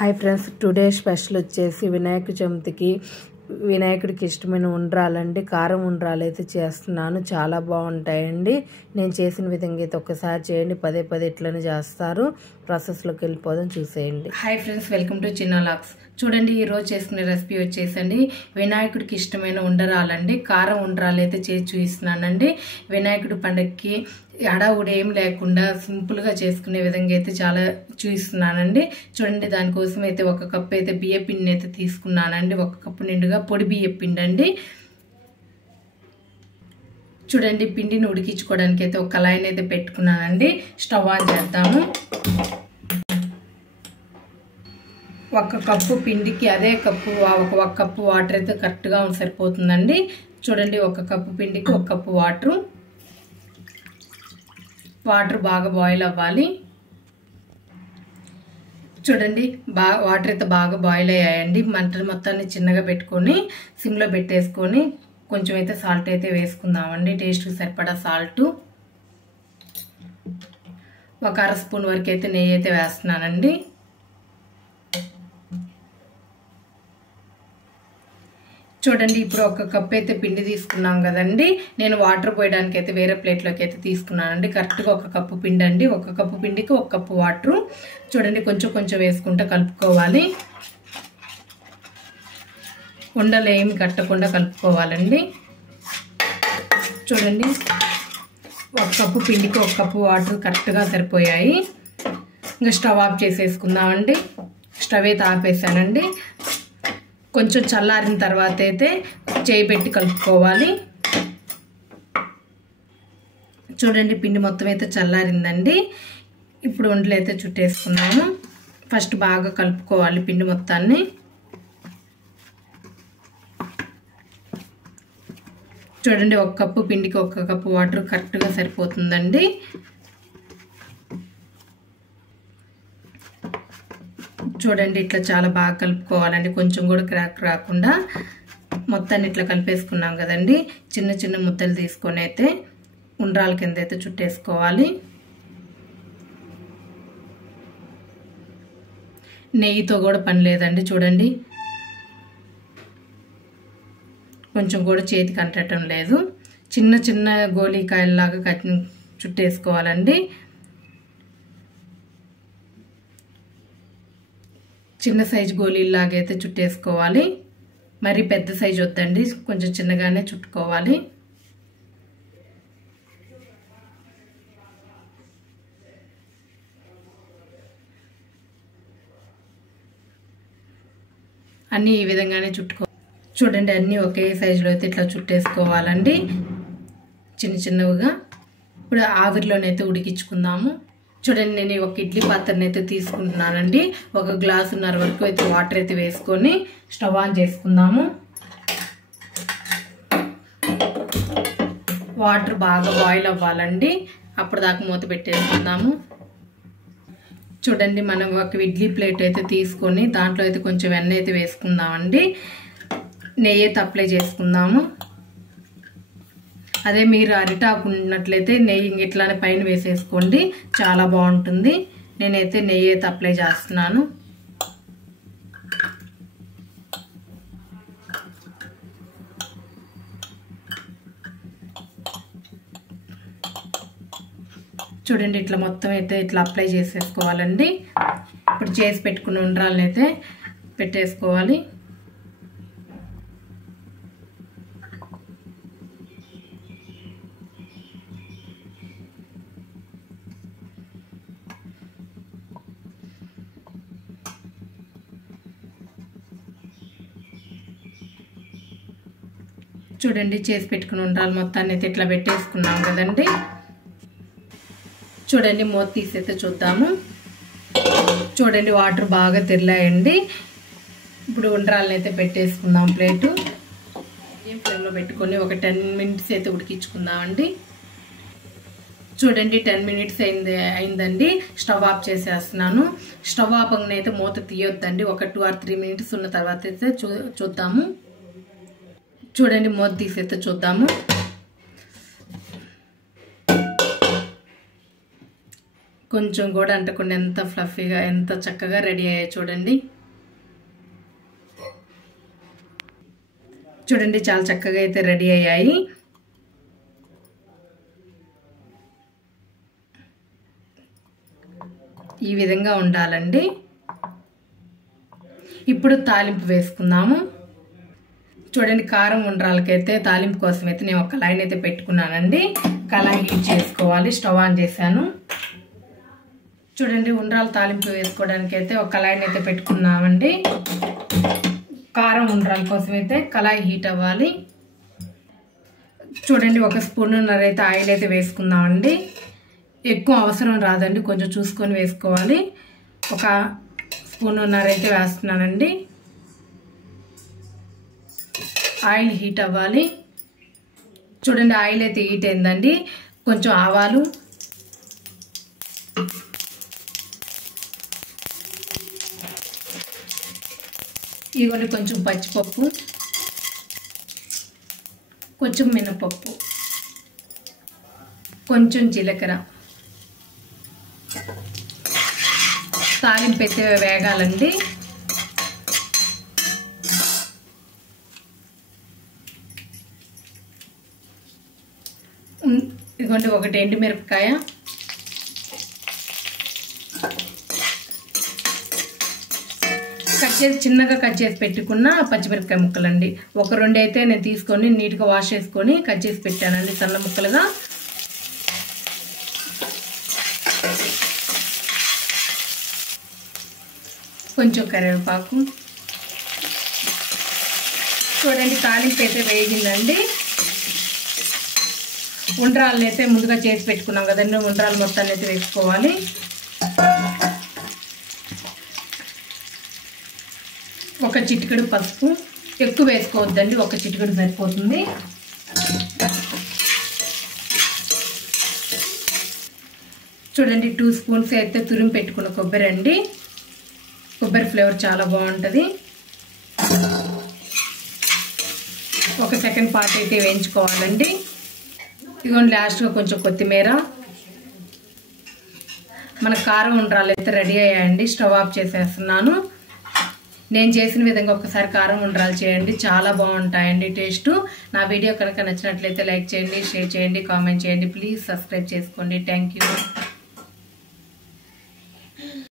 Hi friends, today special వచ్చేసి వినాయక చవితికి వినాయకుడికి ఇష్టమైన ఉండ్రాలండి. కారం ఉండ్రాలు అయితే చేస్తున్నాను. చాలా బాగుంటాయండి. నేను చేసిన విధంగా అయితే ఒక్కసారి చేయండి, పదే పదే ఇట్లనే చేస్తారు. ప్రాసెస్లోకి వెళ్ళిపోదాం, చూసేయండి. హాయ్ ఫ్రెండ్స్, వెల్కమ్ టు చిన్న లాక్స్. చూడండి, ఈరోజు చేసుకునే రెసిపీ వచ్చేసండి వినాయకుడికి ఇష్టమైన ఉండ్రాలండి. కారం ఉండ్రాలు అయితే చేసి చూపిస్తున్నానండి. వినాయకుడి పండగకి హడావుడి ఏం లేకుండా సింపుల్గా చేసుకునే విధంగా అయితే చాలా చూపిస్తున్నానండి. చూడండి, దానికోసం అయితే 1 కప్పు అయితే బియ్య పిండిని అయితే తీసుకున్నానండి. 1 కప్పు నిండుగా పొడి బియ్య పిండి అండి. చూడండి, పిండిని ఉడికించుకోవడానికి అయితే ఒక కళాయిని అయితే పెట్టుకున్నానండి. స్టవ్ ఆన్ చేద్దాము. 1 కప్పు పిండికి అదే కప్పు 1 కప్పు వాటర్ అయితే కరెక్ట్గా సరిపోతుందండి. చూడండి, 1 కప్పు పిండికి 1 కప్పు వాటర్ బాగా బాయిల్ అవ్వాలి. చూడండి, వాటర్ అయితే బాగా బాయిల్ అయ్యాయండి. మంట మొత్తాన్ని చిన్నగా పెట్టుకొని సిమ్లో పెట్టేసుకొని కొంచెం అయితే సాల్ట్ అయితే వేసుకుందామండి. టేస్ట్కి సరిపడా సాల్ట్, 1 అర స్పూన్ వరకు అయితే నెయ్యి అయితే వేస్తున్నానండి. చూడండి, ఇప్పుడు 1 కప్ అయితే పిండి తీసుకున్నాం కదండి. నేను వాటర్ పోయడానికి అయితే వేరే ప్లేట్లోకి అయితే తీసుకున్నానండి. కరెక్ట్గా 1 కప్పు పిండి అండి. 1 కప్పు పిండికి 1 కప్పు వాటర్. చూడండి, కొంచెం కొంచెం వేసుకుంటూ కలుపుకోవాలి. ఉండలు ఏమి కట్టకుండా కలుపుకోవాలండి. చూడండి, 1 కప్పు పిండికి 1 కప్పు వాటర్ కరెక్ట్గా సరిపోయాయి. ఇంకా స్టవ్ ఆఫ్ చేసేసుకుందామండి. స్టవ్ అయితే ఆపేసానండి. కొంచెం చల్లారిన తర్వాత అయితే చేయి పెట్టి కలుపుకోవాలి. చూడండి, పిండి మొత్తం అయితే చల్లారిందండి. ఇప్పుడు ఉండలు అయితే చుట్టేసుకున్నాము. ఫస్ట్ బాగా కలుపుకోవాలి పిండి మొత్తాన్ని. చూడండి, 1 కప్పు పిండికి 1 కప్పు వాటర్ కరెక్ట్గా సరిపోతుందండి. చూడండి, ఇట్లా చాలా బాగా కలుపుకోవాలండి. కొంచెం కూడా క్రాక్ రాకుండా మొత్తాన్ని ఇట్లా కలిపేసుకున్నాం కదండి. చిన్న చిన్న ముద్దలు తీసుకొని అయితే ఉండ్రాల కింద అయితే చుట్టేసుకోవాలి. నెయ్యితో కూడా పని లేదండి. చూడండి, కొంచెం కూడా చేతికి అంటటం లేదు. చిన్న చిన్న గోళీకాయల్లాగా చుట్టేసుకోవాలండి. చిన్న సైజు గోళీలాగా అయితే చుట్టేసుకోవాలి. మరి పెద్ద సైజు వద్దండి, కొంచెం చిన్నగానే చుట్టుకోవాలి. అన్నీ ఈ విధంగానే చూడండి, అన్నీ ఒకే సైజులో అయితే ఇట్లా చుట్టేసుకోవాలండి, చిన్న చిన్నవిగా. ఇప్పుడు ఆవిరిలోనైతే ఉడికించుకుందాము. చూడండి, నేను 1 ఇడ్లీ పాత్రని అయితే తీసుకుంటున్నానండి. 1 గ్లాసున్నర వరకు అయితే వాటర్ అయితే వేసుకొని స్టవ్ ఆన్ చేసుకుందాము. వాటర్ బాగా బాయిల్ అవ్వాలండి. అప్పుడు దాకా మూత పెట్టేసుకుందాము. చూడండి, మనం 1 ఇడ్లీ ప్లేట్ అయితే తీసుకొని దాంట్లో అయితే కొంచెం వెన్న అయితే వేసుకుందామండి. నెయ్యి అయితే అప్లై చేసుకుందాము. అదే మీరు అరిటాకు ఉన్నట్లయితే నెయ్యి ఇట్లానే పైన వేసేసుకోండి, చాలా బాగుంటుంది. నేనైతే నెయ్యి అయితే అప్లై చేస్తున్నాను. చూడండి, ఇట్లా మొత్తం అయితే ఇట్లా అప్లై చేసేసుకోవాలండి. ఇప్పుడు చేసి పెట్టుకున్న ఉండ్రాలను అయితే పెట్టేసుకోవాలి. చూడండి, చేసి పెట్టుకుని ఉండ్రాలు మొత్తాన్ని అయితే ఇట్లా పెట్టేసుకున్నాం కదండి. చూడండి, మూత తీసైతే చూద్దాము. చూడండి, వాటర్ బాగా తెరలాయండి. ఇప్పుడు ఉండ్రాలను అయితే పెట్టేసుకుందాం ప్లేటు. మీడియం ఫ్లేమ్లో పెట్టుకొని ఒక 10 మినిట్స్ అయితే ఉడికించుకుందామండి. చూడండి, 10 మినిట్స్ అయిందండి. స్టవ్ ఆఫ్ చేసేస్తున్నాను. స్టవ్ ఆపంగానే అయితే మూత తీయొద్దండి. ఒక 2 or 3 మినిట్స్ ఉన్న తర్వాత అయితే చూద్దాము. చూడండి, మూత తీసైతే చూద్దాము. కొంచెం కూడా అంటకుండా ఎంత ఫ్లఫీగా ఎంత చక్కగా రెడీ అయ్యాయి చూడండి. చూడండి చాలా చక్కగా అయితే రెడీ అయ్యాయి. ఈ విధంగా ఉండాలండి. ఇప్పుడు తాలింపు వేసుకుందాము. చూడండి కారం ఉండ్రాలకైతే తాలింపు కోసం అయితే నేను ఒక కళాయిని అయితే పెట్టుకున్నానండి. కళాయి హీట్ చేసుకోవాలి. స్టవ్ ఆన్ చేశాను. చూడండి ఉండ్రాల తాలింపు వేసుకోవడానికి అయితే ఒక కళాయిని అయితే పెట్టుకున్నామండి. కారం ఉండ్రాల కోసం అయితే కళాయి హీట్ అవ్వాలి. చూడండి 1 స్పూన్నర అయితే ఆయిల్ అయితే వేసుకుందామండి. ఎక్కువ అవసరం రాదండి, కొంచెం చూసుకొని వేసుకోవాలి. 1 స్పూన్నర అయితే వేస్తున్నానండి. ఆయిల్ హీట్ అవ్వాలి. చూడండి ఆయిల్ అయితే హీట్ అయిందండి. కొంచెం ఆవాలు, ఇదిగోండి కొంచెం పచ్చిపప్పు, కొంచెం మినపప్పు, కొంచెం జీలకర్ర, తాలింపు అయితే వేగాలండి. ఇదిగోండి 1 ఎండుమిరపకాయ, చిన్నగా కట్ చేసి పెట్టుకున్న పచ్చిమిరపకాయ ముక్కలండి. 1-2 అయితే నేను తీసుకొని నీట్గా వాష్ చేసుకొని కట్ చేసి పెట్టానండి సన్న ముక్కలుగా. కొంచెం కరివేపాకు. చూడండి తాలింపు అయితే వేగిందండి. ఉండ్రాలను అయితే ముందుగా చేసి పెట్టుకున్నాం కదండి, ఉండ్రాలు మొత్తాన్ని అయితే వేసుకోవాలి. ఒక చిటికెడు పసుపు, ఎక్కువ వేసుకోవద్దండి, 1 చిటికెడు సరిపోతుంది. చూడండి 2 స్పూన్స్ అయితే తురిమి పెట్టుకున్న కొబ్బరి అండి. కొబ్బరి ఫ్లేవర్ చాలా బాగుంటుంది. 1 సెకండ్ పాటు అయితే వేయించుకోవాలండి. ఇదిగోండి లాస్ట్గా కొంచెం కొత్తిమీర. మన కారం ఉండ్రాలు అయితే రెడీ అయ్యాయండి. స్టవ్ ఆఫ్ చేసేస్తున్నాను. నేను చేసిన విధంగా ఒకసారి కారం ఉండ్రాలు చేయండి, చాలా బాగుంటాయండి టేస్ట్. నా వీడియో కనుక నచ్చినట్లయితే లైక్ చేయండి, షేర్ చేయండి, కామెంట్ చేయండి. ప్లీజ్ సబ్స్క్రైబ్ చేసుకోండి. Thank you.